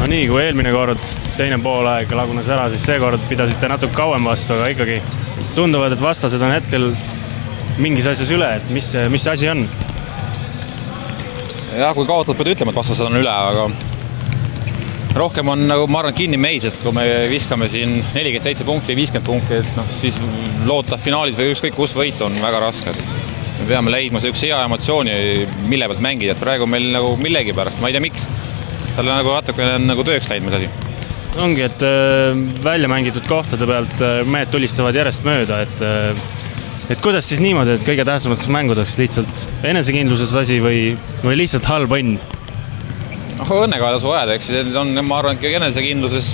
No nii, kui eelmine kord teine poolaeg lagunes ära, siis seekord pidasite natuke kauem vastu, aga ikkagi tunduvad, et vastased on hetkel mingis asjas üle, et mis see asi on? Jah, kui kaotad, pead ütlema, et vastased on üle, aga rohkem on, nagu ma arvan, kinni meis, et kui me viskame siin 47 punkti, 50 punkti, et siis loota finaalis või ükskõik kus võitu on väga raske. Me peame leidma see üks hea emotsiooni, mille pealt mängida, et praegu meil nagu millegi pärast, ma ei tea miks, talle nagu natuke nagu tööks läinud meil asi. Ongi, et välja mängitud kohtade pealt mehed tulistavad järjest mööda, et kuidas siis niimoodi, et kõige tähtsamates mängudeks lihtsalt enesekindluses asi või lihtsalt halb õnn? Õnnega tasu ajada, eks siis on, ma arvan, et enesekindluses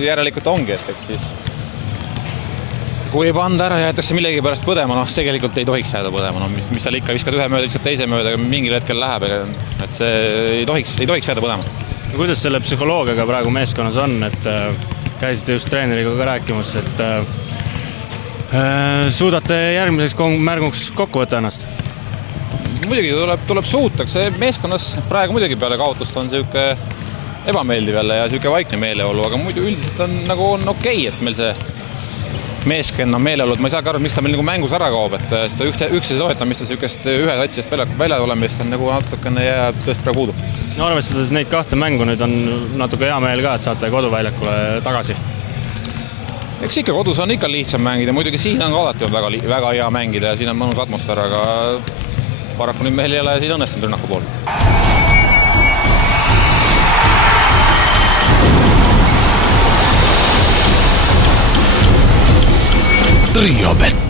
järelikult ongi, et eks siis kui panda ära jäetakse millegi pärast põdema, tegelikult ei tohiks jääda põdema, mis seal ikka viskad ühe mööda, viskad teise mööda, mingil hetkel läheb, et see ei tohiks jääda põdema. Kuidas selle psühholoogiaga praegu meeskonnas on, et käisite just treeneriga ka rääkimas, et suudate järgmiseks märguks kokku võtta ennast? Muidugi tuleb suutaks, meeskonnas praegu muidugi peale kaotust on selline ebameeldiv jälle ja selline vaikne meeleolu, aga muidu üldiselt on nagu okei, et meil see meeskonna meeleolud, ma ei saa aru, miks ta meil nagu mängus ära kaob, et seda üksteise toetamist ja sellisest ühe satsist välja tulemist on nagu natukene jääb tõesti praegu puudu. No arvestades neid kahte mängu nüüd on natuke hea meel ka, et saate koduväljakule tagasi. Eks ikka kodus on ikka lihtsam mängida, muidugi siin on ka alati väga hea mängida ja siin on mõnus atmosfäär, aga paraku nüüd meil ei ole siin õnnestunud rünnaku pool. Triobet.